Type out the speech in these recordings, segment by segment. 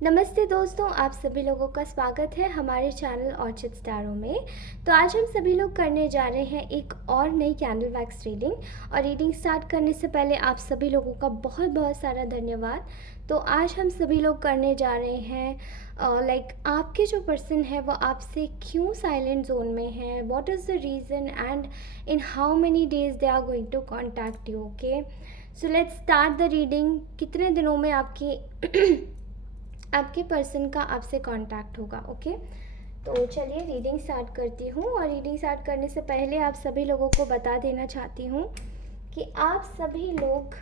नमस्ते दोस्तों, आप सभी लोगों का स्वागत है हमारे चैनल ऑर्चिड स्टारों में। तो आज हम सभी लोग करने जा रहे हैं एक और नई कैंडल वैक्स रीडिंग। और रीडिंग स्टार्ट करने से पहले आप सभी लोगों का बहुत बहुत सारा धन्यवाद। तो आज हम सभी लोग करने जा रहे हैं आपके जो पर्सन है वो आपसे क्यों साइलेंट जोन में है, what is the reason and in how many days they are going to contact you. Okay, so let's start the reading. कितने दिनों में आपके पर्सन का आपसे कांटेक्ट होगा। ओके, तो चलिए रीडिंग स्टार्ट करती हूँ। और रीडिंग स्टार्ट करने से पहले आप सभी लोगों को बता देना चाहती हूँ कि आप सभी लोग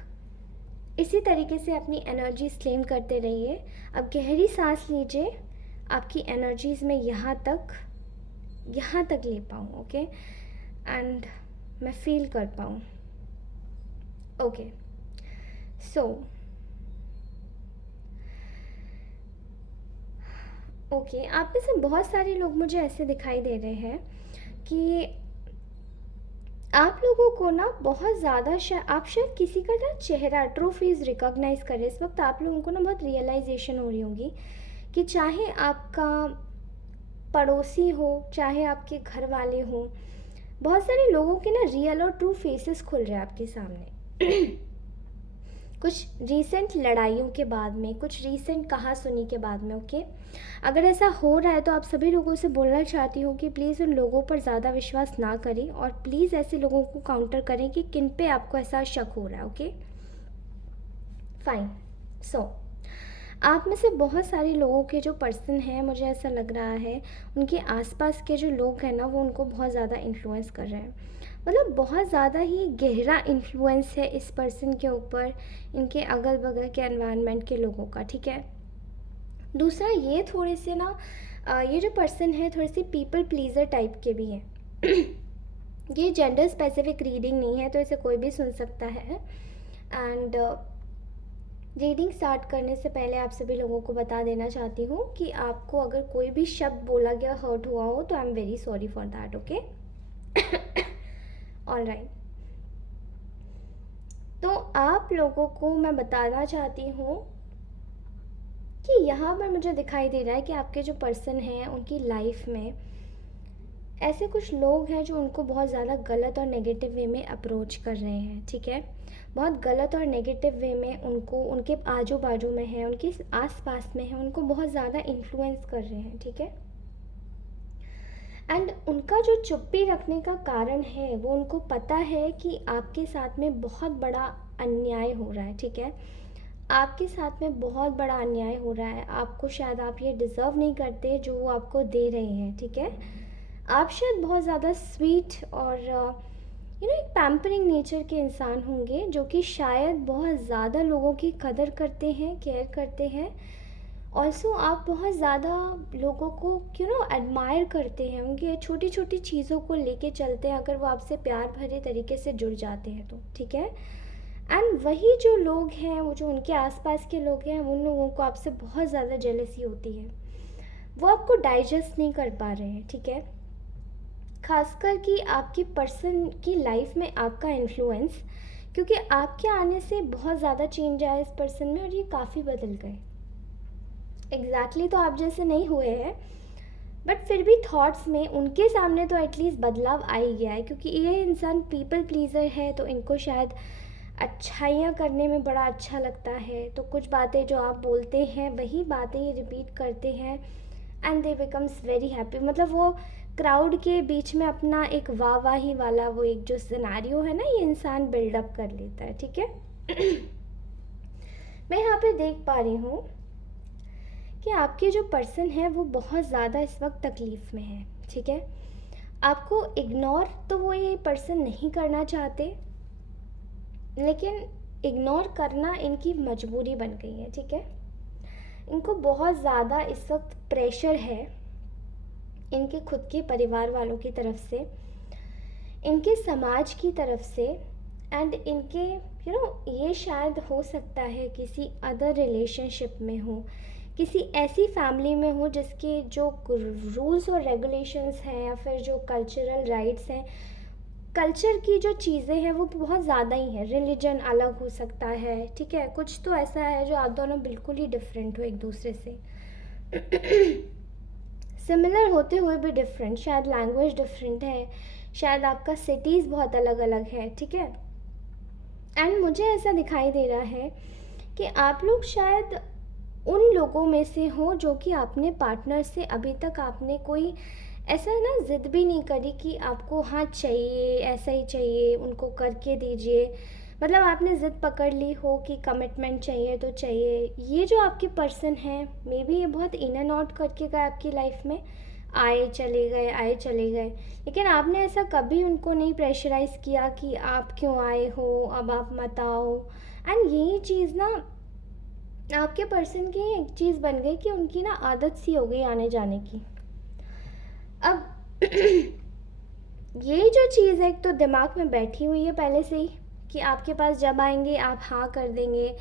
इसी तरीके से अपनी एनर्जीज क्लेम करते रहिए। अब गहरी सांस लीजिए, आपकी एनर्जीज में यहाँ तक ले पाऊँ। ओके, एंड मैं फील कर पाऊँ। ओके, सो ओके, आप में से बहुत सारे लोग मुझे ऐसे दिखाई दे रहे हैं कि आप लोगों को ना बहुत ज़्यादा आप शायद किसी का ना चेहरा ट्रू फेस रिकॉग्नाइज करें। इस वक्त आप लोगों को ना बहुत रियलाइजेशन हो रही होगी कि चाहे आपका पड़ोसी हो, चाहे आपके घर वाले हो, बहुत सारे लोगों के ना रियल और ट्रू फेसेस खुल रहे हैं आपके सामने। कुछ रीसेंट लड़ाइयों के बाद में, कुछ रीसेंट कहा सुनी के बाद में। ओके, अगर ऐसा हो रहा है तो आप सभी लोगों से बोलना चाहती हूँ कि प्लीज़ उन लोगों पर ज़्यादा विश्वास ना करें और प्लीज़ ऐसे लोगों को काउंटर करें कि किन पे आपको ऐसा शक हो रहा है। Okay, fine. सो आप में से बहुत सारे लोगों के जो पर्सन हैं, मुझे ऐसा लग रहा है उनके आसपास के जो लोग हैं ना वो उनको बहुत ज़्यादा इन्फ्लुएंस कर रहे हैं। मतलब बहुत ज़्यादा ही गहरा इन्फ्लुएंस है इस पर्सन के ऊपर, इनके अगल बगल के एनवायरनमेंट के लोगों का। ठीक है, दूसरा ये थोड़े से ना ये जो पर्सन है थोड़ी सी पीपल प्लीज़र टाइप के भी हैं। ये जेंडर स्पेसिफिक रीडिंग नहीं है, तो इसे कोई भी सुन सकता है। एंड रीडिंग स्टार्ट करने से पहले आप सभी लोगों को बता देना चाहती हूँ कि आपको अगर कोई भी शब्द बोला गया, हर्ट हुआ हो, तो I am very sorry for that. Okay, alright. तो आप लोगों को मैं बताना चाहती हूँ कि यहाँ पर मुझे दिखाई दे रहा है कि आपके जो पर्सन हैं उनकी लाइफ में ऐसे कुछ लोग हैं जो उनको बहुत ज़्यादा गलत और नेगेटिव वे में अप्रोच कर रहे हैं। ठीक है, बहुत गलत और नेगेटिव वे में उनको, उनके आजू बाजू में है, उनके आस पास में है, उनको बहुत ज़्यादा इन्फ्लुएंस कर रहे हैं। ठीक है, एंड उनका जो चुप्पी रखने का कारण है वो उनको पता है कि आपके साथ में बहुत बड़ा अन्याय हो रहा है। ठीक है, आपके साथ में बहुत बड़ा अन्याय हो रहा है, आपको शायद आप ये डिज़र्व नहीं करते जो वो आपको दे रहे हैं। ठीक है, आप शायद बहुत ज़्यादा स्वीट और एक पैम्परिंग नेचर के इंसान होंगे जो कि शायद बहुत ज़्यादा लोगों की कदर करते हैं, केयर करते हैं। ऑल्सो आप बहुत ज़्यादा लोगों को एडमायर करते हैं, उनकी छोटी छोटी चीज़ों को लेके चलते हैं अगर वो आपसे प्यार भरे तरीके से जुड़ जाते हैं तो। ठीक है, एंड वही जो लोग हैं, वो जो उनके आसपास के लोग हैं, उन लोगों को आपसे बहुत ज़्यादा जेलसी होती है, वो आपको डाइजेस्ट नहीं कर पा रहे हैं। ठीक है, खासकर कि आपकी पर्सन की लाइफ में आपका इन्फ्लुएंस, क्योंकि आपके आने से बहुत ज़्यादा चेंज आया इस पर्सन में और ये काफ़ी बदल गए। एग्जैक्टली तो आप जैसे नहीं हुए हैं, बट फिर भी थॉट्स में उनके सामने तो एटलीस्ट बदलाव आ ही गया है, क्योंकि ये इंसान पीपल प्लीज़र है तो इनको शायद अच्छाइयाँ करने में बड़ा अच्छा लगता है। तो कुछ बातें जो आप बोलते हैं वही बातें ये रिपीट करते हैं and they becomes very happy. मतलब वो क्राउड के बीच में अपना एक वाहवाही वाला वो एक जो सिनेरियो है ना, ये इंसान बिल्डअप कर लेता है। ठीक है, मैं यहाँ पे देख पा रही हूँ कि आपके जो पर्सन है वो बहुत ज़्यादा इस वक्त तकलीफ़ में है। ठीक है, आपको इग्नोर तो वो ये पर्सन नहीं करना चाहते, लेकिन इग्नोर करना इनकी मजबूरी बन गई है। ठीक है, इनको बहुत ज़्यादा इस वक्त प्रेशर है इनके खुद के परिवार वालों की तरफ से, इनके समाज की तरफ से, एंड इनके ये शायद हो सकता है किसी अदर रिलेशनशिप में हो, किसी ऐसी फैमिली में हो जिसके जो रूल्स और रेगुलेशंस हैं या फिर जो कल्चरल राइट्स हैं कल्चर की जो चीज़ें हैं वो बहुत ज़्यादा ही हैं, रिलीजन अलग हो सकता है, ठीक है, कुछ तो ऐसा है जो आप दोनों बिल्कुल ही डिफरेंट हो एक दूसरे से। सिमिलर होते हुए भी डिफरेंट, शायद लैंग्वेज डिफरेंट है, शायद आपका सिटीज़ बहुत अलग अलग है, ठीक है। एंड मुझे ऐसा दिखाई दे रहा है कि आप लोग शायद उन लोगों में से हो जो कि अपने पार्टनर से अभी तक आपने कोई ऐसा ना ज़िद भी नहीं करी कि आपको हाँ चाहिए, ऐसा ही चाहिए, उनको करके दीजिए। मतलब आपने ज़िद पकड़ ली हो कि कमिटमेंट चाहिए तो चाहिए। ये जो आपके पर्सन हैं, मे बी ये बहुत इन एंड आउट करके गए आपकी लाइफ में, आए चले गए, आए चले गए, लेकिन आपने ऐसा कभी उनको नहीं प्रेशराइज़ किया कि आप क्यों आए हो, अब आप मत आओ। एंड यही चीज़ ना आपके पर्सन की एक चीज़ बन गई कि उनकी ना आदत सी हो गई आने जाने की। अब ये जो चीज़ है एक तो दिमाग में बैठी हुई है पहले से ही कि आपके पास जब आएंगे आप हाँ कर देंगे,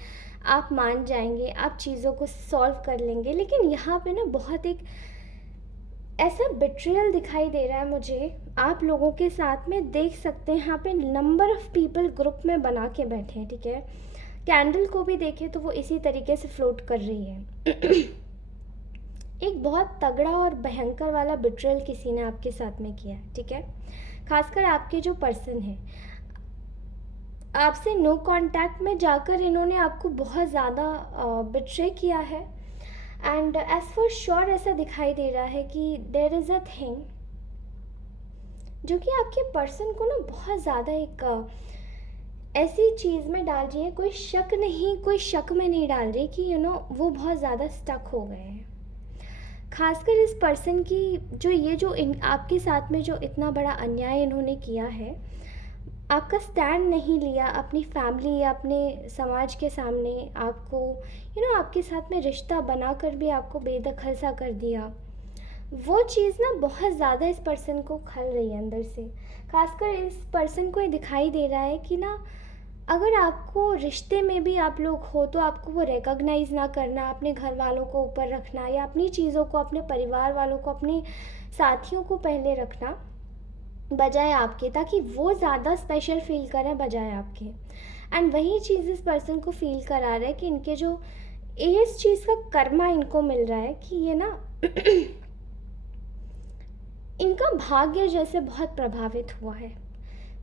आप मान जाएंगे, आप चीज़ों को सॉल्व कर लेंगे। लेकिन यहाँ पे ना बहुत एक ऐसा बिट्रियल दिखाई दे रहा है मुझे आप लोगों के साथ में। देख सकते हैं यहाँ पे नंबर ऑफ़ पीपल ग्रुप में बना के बैठे हैं, ठीक है। कैंडल को भी देखें तो वो इसी तरीके से फ्लोट कर रही है। एक बहुत तगड़ा और भयंकर वाला बिट्रेयल किसी ने आपके साथ में किया है, ठीक है। खासकर आपके जो पर्सन है, आपसे नो कांटेक्ट में जाकर इन्होंने आपको बहुत ज़्यादा बिट्रे किया है। एंड एज फॉर श्योर ऐसा दिखाई दे रहा है कि देयर इज़ अ थिंग जो कि आपके पर्सन को ना बहुत ज़्यादा एक ऐसी चीज़ में डाल रही है, कोई शक नहीं, कोई शक में नहीं डाल रही कि वो बहुत ज़्यादा स्टक हो गए हैं। खासकर इस पर्सन की जो ये जो आपके साथ में जो इतना बड़ा अन्याय इन्होंने किया है, आपका स्टैंड नहीं लिया अपनी फैमिली या अपने समाज के सामने, आपको आपके साथ में रिश्ता बनाकर भी आपको बेदखल सा कर दिया। वो चीज़ ना बहुत ज़्यादा इस पर्सन को खल रही है अंदर से। खासकर इस पर्सन को ये दिखाई दे रहा है कि ना अगर आपको रिश्ते में भी आप लोग हो तो आपको वो रिकॉग्नाइज़ ना करना, अपने घर वालों को ऊपर रखना या अपनी चीज़ों को, अपने परिवार वालों को, अपने साथियों को पहले रखना बजाय आपके, ताकि वो ज़्यादा स्पेशल फील करें बजाय आपके। एंड वही चीज़ इस पर्सन को फील करा रहा है कि इनके जो इस चीज़ का कर्मा इनको मिल रहा है कि ये ना इनका भाग्य जैसे बहुत प्रभावित हुआ है,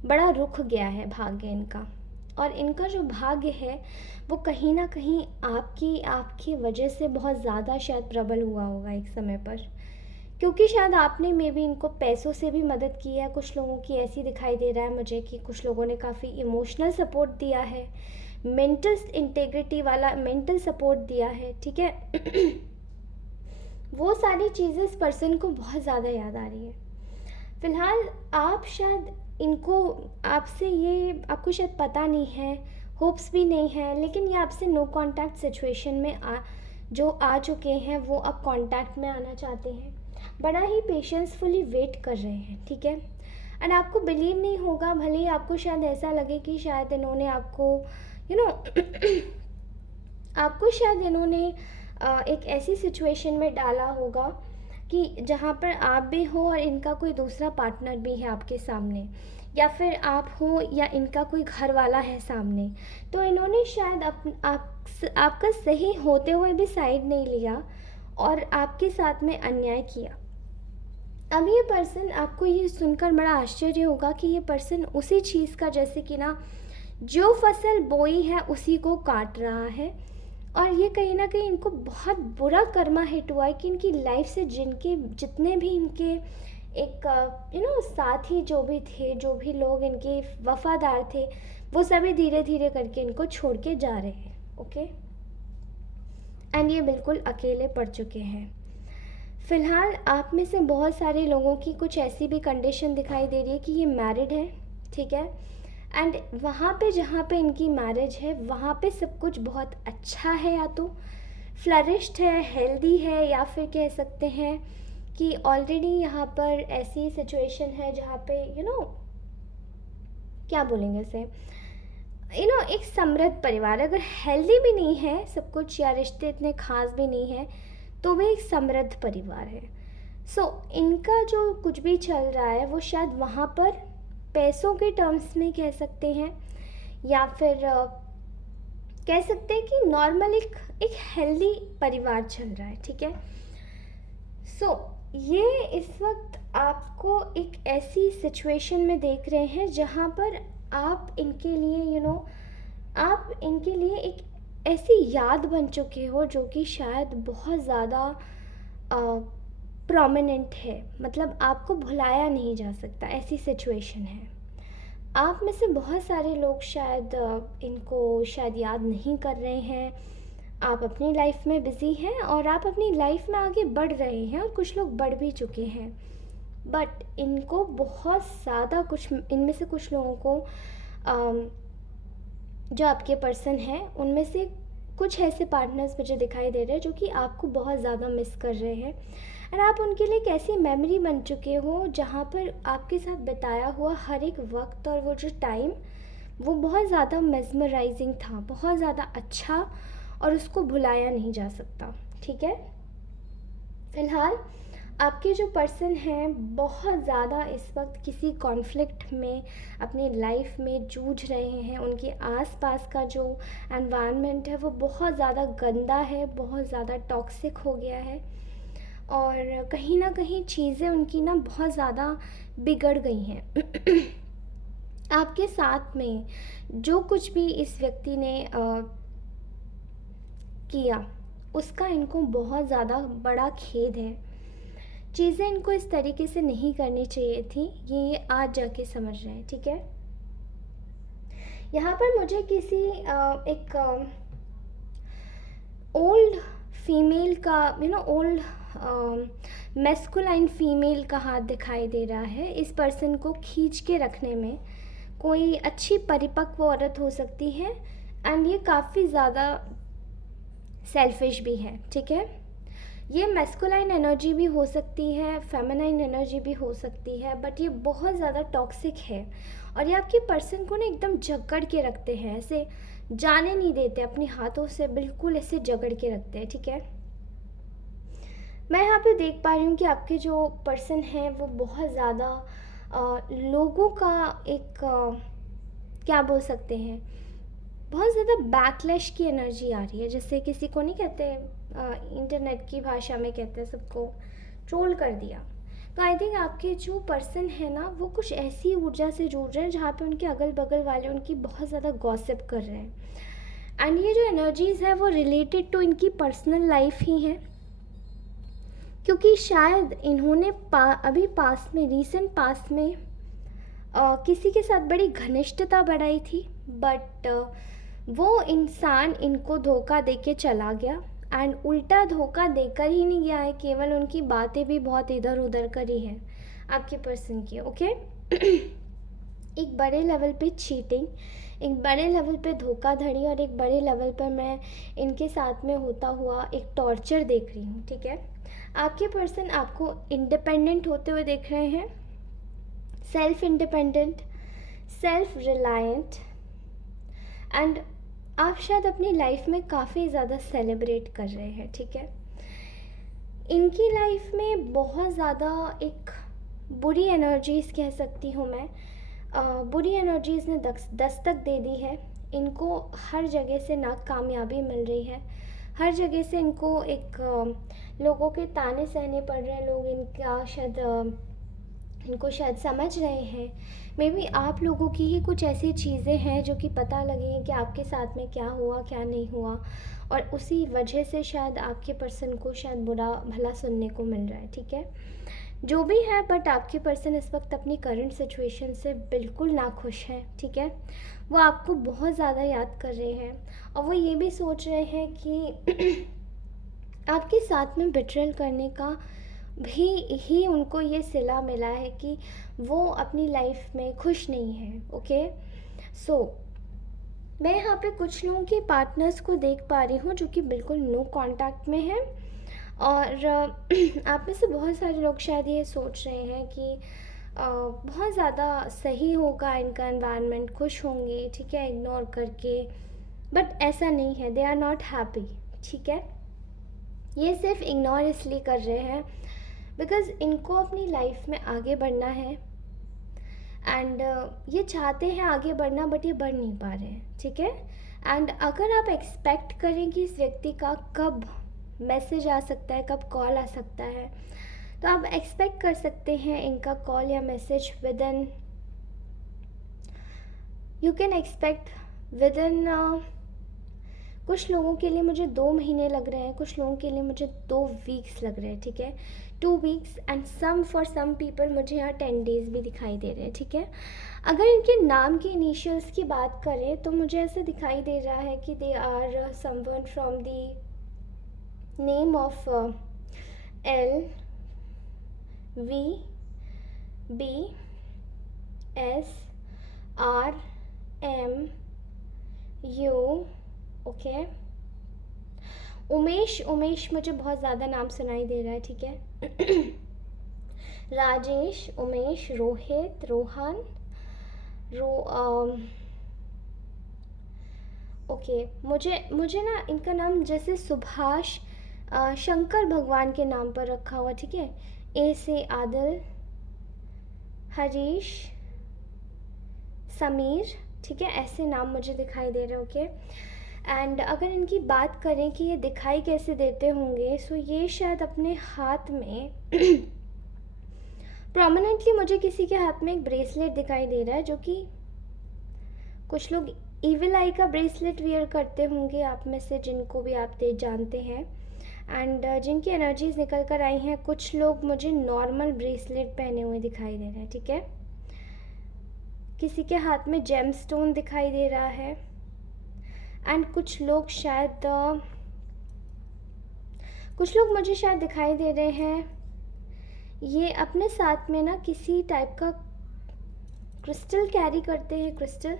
बड़ा रुक गया है भाग्य इनका। और इनका जो भाग्य है वो कहीं ना कहीं आपकी वजह से बहुत ज़्यादा शायद प्रबल हुआ होगा एक समय पर, क्योंकि शायद आपने मे बी इनको पैसों से भी मदद की है। कुछ लोगों की ऐसी दिखाई दे रहा है मुझे कि कुछ लोगों ने काफ़ी इमोशनल सपोर्ट दिया है, मेंटल इंटेग्रिटी वाला मेंटल सपोर्ट दिया है, ठीक है। वो सारी चीज़ें इस पर्सन को बहुत ज़्यादा याद आ रही है। फ़िलहाल आप शायद इनको, आपसे ये आपको शायद पता नहीं है, होप्स भी नहीं है, लेकिन ये आपसे नो कांटेक्ट सिचुएशन में जो आ चुके हैं वो अब कांटेक्ट में आना चाहते हैं, बड़ा ही पेशेंसफुली वेट कर रहे हैं, ठीक है। एंड आपको बिलीव नहीं होगा, भले ही आपको शायद ऐसा लगे कि शायद इन्होंने आपको आपको शायद इन्होंने एक ऐसी सिचुएशन में डाला होगा कि जहाँ पर आप भी हो और इनका कोई दूसरा पार्टनर भी है आपके सामने, या फिर आप हो या इनका कोई घर वाला है सामने, तो इन्होंने शायद आपका सही होते हुए भी साइड नहीं लिया और आपके साथ में अन्याय किया। अब ये पर्सन, आपको ये सुनकर बड़ा आश्चर्य होगा कि ये पर्सन उसी चीज़ का, जैसे कि ना जो फसल बोई है उसी को काट रहा है। और ये कहीं ना कहीं इनको बहुत बुरा कर्मा हिट हुआ है कि इनकी लाइफ से जितने भी इनके एक साथी जो भी थे, जो भी लोग इनके वफादार थे, वो सभी धीरे धीरे करके इनको छोड़ के जा रहे हैं, ओके। एंड ये बिल्कुल अकेले पड़ चुके हैं। फ़िलहाल आप में से बहुत सारे लोगों की कुछ ऐसी भी कंडीशन दिखाई दे रही है कि ये मैरिड है, ठीक है। एंड वहाँ पे जहाँ पे इनकी मैरिज है वहाँ पे सब कुछ बहुत अच्छा है, या तो फ्लरिश्ड है, हेल्दी है, या फिर कह सकते हैं कि ऑलरेडी यहाँ पर ऐसी सिचुएशन है जहाँ पे क्या बोलेंगे उसे, एक समृद्ध परिवार। अगर हेल्दी भी नहीं है सब कुछ या रिश्ते इतने खास भी नहीं है तो भी एक समृद्ध परिवार है। सो इनका जो कुछ भी चल रहा है वो शायद वहाँ पर पैसों के टर्म्स में कह सकते हैं, या फिर कह सकते हैं कि नॉर्मल एक हेल्दी परिवार चल रहा है, ठीक है। सो ये इस वक्त आपको एक ऐसी सिचुएशन में देख रहे हैं जहाँ पर आप इनके लिए आप इनके लिए एक ऐसी याद बन चुके हो जो कि शायद बहुत ज़्यादा प्रोमिनेंट है, मतलब आपको भुलाया नहीं जा सकता, ऐसी सिचुएशन है। आप में से बहुत सारे लोग शायद इनको शायद याद नहीं कर रहे हैं। आप अपनी लाइफ में बिज़ी हैं और आप अपनी लाइफ में आगे बढ़ रहे हैं, और कुछ लोग बढ़ भी चुके हैं, बट इनको बहुत ज़्यादा कुछ, इनमें से कुछ लोगों को जो आपके पर्सन हैं उनमें से कुछ ऐसे पार्टनर्स मुझे दिखाई दे रहे हैं जो कि आपको बहुत ज़्यादा मिस कर रहे हैं, और आप उनके लिए एक ऐसी मेमोरी बन चुके हो जहाँ पर आपके साथ बिताया हुआ हर एक वक्त और वो जो टाइम, वो बहुत ज़्यादा मेस्मराइजिंग था, बहुत ज़्यादा अच्छा, और उसको भुलाया नहीं जा सकता, ठीक है। फ़िलहाल आपके जो पर्सन हैं बहुत ज़्यादा इस वक्त किसी कॉन्फ्लिक्ट में अपनी लाइफ में जूझ रहे हैं। उनके आसपास का जो एनवायरनमेंट है वो बहुत ज़्यादा गंदा है, बहुत ज़्यादा टॉक्सिक हो गया है, और कहीं ना कहीं चीज़ें उनकी ना बहुत ज़्यादा बिगड़ गई हैं। आपके साथ में जो कुछ भी इस व्यक्ति ने किया उसका इनको बहुत ज़्यादा बड़ा खेद है। चीज़ें इनको इस तरीके से नहीं करनी चाहिए थी, ये आज जाके समझ रहे हैं, ठीक है। यहाँ पर मुझे किसी एक ओल्ड फीमेल का ओल्ड मैस्कुलाइन फीमेल का हाथ दिखाई दे रहा है। इस पर्सन को खींच के रखने में कोई अच्छी परिपक्व औरत हो सकती है, एंड ये काफ़ी ज़्यादा सेल्फिश भी है, ठीक है। ये मैस्कुलाइन एनर्जी भी हो सकती है, फेमिनाइन एनर्जी भी हो सकती है, बट ये बहुत ज़्यादा टॉक्सिक है, और ये आपके पर्सन को ना एकदम जकड़ के रखते हैं, ऐसे जाने नहीं देते, अपने हाथों से बिल्कुल ऐसे जकड़ के रखते हैं, ठीक है। मैं यहाँ पे देख पा रही हूँ कि आपके जो पर्सन हैं वो बहुत ज़्यादा लोगों का एक क्या बोल सकते हैं, बहुत ज़्यादा बैकलैश की एनर्जी आ रही है, जैसे किसी को नहीं कहते, इंटरनेट की भाषा में कहते हैं सबको ट्रोल कर दिया। तो आई थिंक आपके जो पर्सन है ना वो कुछ ऐसी ऊर्जा से जुड़ रहे हैं जहाँ पे उनके अगल बगल वाले उनकी बहुत ज़्यादा गॉसिप कर रहे हैं, एंड ये जो एनर्जीज़ है वो रिलेटेड टू इनकी पर्सनल लाइफ ही है, क्योंकि शायद इन्होंने अभी पास में, रीसेंट पास में किसी के साथ बड़ी घनिष्ठता बढ़ाई थी, बट वो इंसान इनको धोखा देके चला गया, एंड उल्टा धोखा देकर ही नहीं गया है, केवल उनकी बातें भी बहुत इधर उधर करी हैं आपके पर्सन की, ओके। एक बड़े लेवल पे चीटिंग, एक बड़े लेवल पे धोखाधड़ी, और एक बड़े लेवल पर मैं इनके साथ में होता हुआ एक टॉर्चर देख रही हूँ, ठीक है। आपके पर्सन आपको इंडिपेंडेंट होते हुए देख रहे हैं, self independent, self reliant, and आप शायद अपनी लाइफ में काफ़ी ज़्यादा सेलिब्रेट कर रहे हैं, ठीक है। इनकी लाइफ में बहुत ज़्यादा एक बुरी एनर्जीज़ कह सकती हूँ मैं, बुरी एनर्जीज़ ने दस्तक दे दी है इनको। हर जगह से नाकामयाबी मिल रही है, हर जगह से इनको एक लोगों के ताने सहने पड़ रहे हैं, लोग इनको शायद समझ रहे हैं। मे बी आप लोगों की ही कुछ ऐसी चीज़ें हैं जो कि पता लगी कि आपके साथ में क्या हुआ क्या नहीं हुआ, और उसी वजह से शायद आपके पर्सन को शायद बुरा भला सुनने को मिल रहा है, ठीक है। जो भी है, बट आपके पर्सन इस वक्त अपनी करंट सिचुएशन से बिल्कुल नाखुश है, ठीक है। वो आपको बहुत ज़्यादा याद कर रहे हैं, और वो ये भी सोच रहे हैं कि आपके साथ में बिट्रेल करने का भी ही उनको ये सिला मिला है कि वो अपनी लाइफ में खुश नहीं है, ओके। सो मैं यहाँ पे कुछ लोगों के पार्टनर्स को देख पा रही हूँ जो कि बिल्कुल नो कांटेक्ट में है, और आप में से बहुत सारे लोग शायद ये सोच रहे हैं कि बहुत ज़्यादा सही होगा इनका एनवायरनमेंट, खुश होंगे, ठीक है, इग्नोर करके, बट ऐसा नहीं है। दे आर नॉट हैप्पी, ठीक है। ये सिर्फ इग्नोर इसलिए कर रहे हैं बिकॉज़ इनको अपनी लाइफ में आगे बढ़ना है, एंड ये चाहते हैं आगे बढ़ना बट ये बढ़ नहीं पा रहे हैं, ठीक है। एंड अगर आप एक्सपेक्ट करें कि इस व्यक्ति का कब मैसेज आ सकता है, कब कॉल आ सकता है, तो आप एक्सपेक्ट कर सकते हैं इनका कॉल या message within, you can expect within, कुछ लोगों के लिए मुझे 2 महीने लग रहे हैं, कुछ लोगों के लिए मुझे 2 वीक्स लग रहे हैं, ठीक है, 2 weeks, and for some people मुझे यहाँ 10 डेज़ भी दिखाई दे रहे हैं, ठीक है। अगर इनके नाम के इनिशियल्स की बात करें तो मुझे ऐसे दिखाई दे रहा है कि they are someone from the name of L V B S R M U, okay. Umesh मुझे बहुत ज़्यादा नाम सुनाई दे रहा है, ठीक है। राजेश, उमेश, रोहित, रोहन, ओके। मुझे ना इनका नाम जैसे सुभाष, शंकर भगवान के नाम पर रखा हुआ, ठीक है। ए से आदिल, हरीश, समीर, ठीक है, ऐसे नाम मुझे दिखाई दे रहे हैं, ओके। एंड अगर इनकी बात करें कि ये दिखाई कैसे देते होंगे, सो ये शायद अपने हाथ में प्रोमिनेंटली मुझे किसी के हाथ में एक ब्रेसलेट दिखाई दे रहा है, जो कि कुछ लोग ईविल आई का ब्रेसलेट वियर करते होंगे आप में से, जिनको भी आप जानते हैं। एंड जिनकी एनर्जीज निकल कर आई हैं, कुछ लोग मुझे नॉर्मल ब्रेसलेट पहने हुए दिखाई दे रहे हैं, ठीक है। किसी के हाथ में जेम स्टोन दिखाई दे रहा है। एंड कुछ लोग मुझे शायद दिखाई दे रहे हैं, ये अपने साथ में ना किसी टाइप का क्रिस्टल कैरी करते हैं, क्रिस्टल,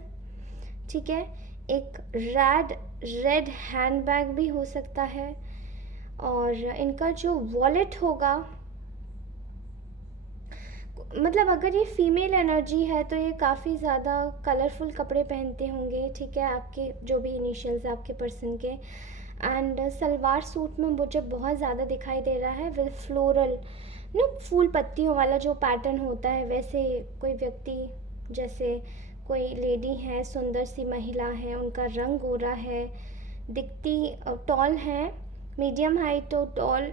ठीक है। एक रेड हैंडबैग भी हो सकता है, और इनका जो वॉलेट होगा, मतलब अगर ये फीमेल एनर्जी है तो ये काफ़ी ज़्यादा कलरफुल कपड़े पहनते होंगे, ठीक है, आपके जो भी इनिशियल्स आपके पर्सन के। एंड सलवार सूट में मुझे बहुत ज़्यादा दिखाई दे रहा है विद फ्लोरल, फूल पत्तियों वाला जो पैटर्न होता है, वैसे कोई व्यक्ति, जैसे कोई लेडी है, सुंदर सी महिला है, उनका रंग गोरा है, दिखती टॉल है, मीडियम हाइट तो टॉल,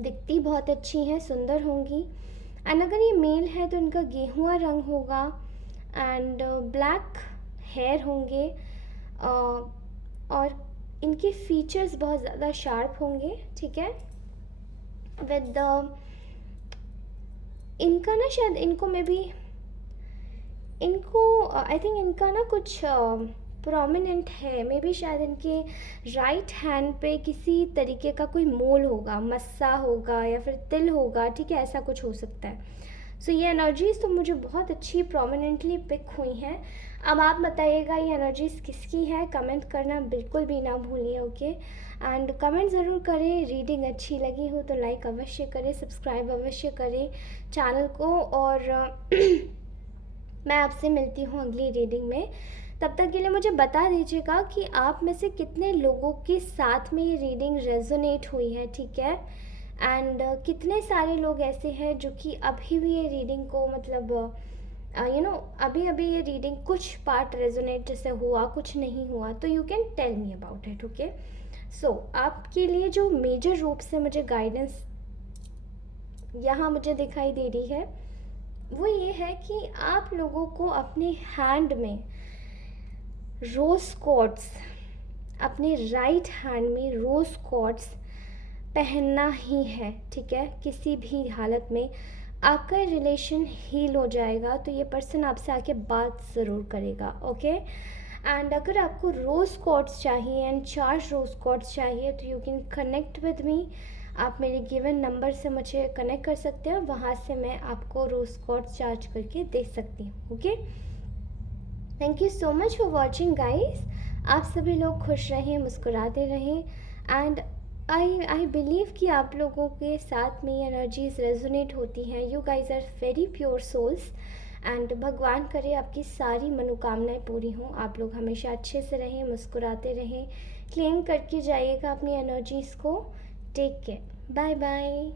दिखती बहुत अच्छी हैं, सुंदर होंगी। एंड अगर ये मेल है तो इनका गेहुआ रंग होगा, एंड ब्लैक हेयर होंगे, और इनके फीचर्स बहुत ज़्यादा शार्प होंगे, ठीक है। विद इनका ना शायद इनको आई थिंक इनका ना कुछ प्रोमिनेंट है, मे बी शायद इनके राइट हैंड पे किसी तरीके का कोई मोल होगा, मस्सा होगा या फिर तिल होगा, ठीक है, ऐसा कुछ हो सकता है। सो ये एनर्जीज़ तो मुझे बहुत अच्छी प्रोमिनेंटली पिक हुई हैं। अब आप बताइएगा ये एनर्जीज़ किसकी है, कमेंट करना बिल्कुल भी ना भूलिए, ओके। एंड कमेंट ज़रूर करें, रीडिंग अच्छी लगी हो तो लाइक अवश्य करें, सब्सक्राइब अवश्य करें चैनल को, और मैं आपसे मिलती हूँ अगली रीडिंग में। तब तक के लिए मुझे बता दीजिएगा कि आप में से कितने लोगों के साथ में ये रीडिंग रेजोनेट हुई है, ठीक है। एंड कितने सारे लोग ऐसे हैं जो कि अभी भी ये रीडिंग को, मतलब अभी ये रीडिंग कुछ पार्ट रेजोनेट जैसे हुआ, कुछ नहीं हुआ, तो you can tell me about it, okay. So आपके लिए जो मेजर रूप से मुझे गाइडेंस यहाँ मुझे दिखाई दे रही है, वो ये है कि आप लोगों को अपने हैंड में रोज़ क्वार्ट्स, अपने राइट हैंड में रोज़ क्वार्ट्स पहनना ही है, ठीक है। किसी भी हालत में आपका रिलेशन हील हो जाएगा तो ये पर्सन आपसे आके बात ज़रूर करेगा, ओके। एंड अगर आपको रोज़ क्वार्ट्स चाहिए एंड 4 रोज़ क्वार्ट्स चाहिए तो you can connect with me. आप मेरे गिवन नंबर से मुझे कनेक्ट कर सकते हैं, वहाँ से मैं आपको रोज़ क्वार्ट्स चार्ज करके दे सकती हूँ, okay. Thank you so much for watching guys. आप सभी लोग खुश रहें, मुस्कुराते रहें, एंड आई बिलीव कि आप लोगों के साथ में ये एनर्जीज रेजोनेट होती हैं। You guys are very pure souls, and भगवान करे आपकी सारी मनोकामनाएं पूरी हों। आप लोग हमेशा अच्छे से रहें, मुस्कुराते रहें, क्लेम करके जाइएगा अपनी एनर्जीज़ को। Take care, bye bye.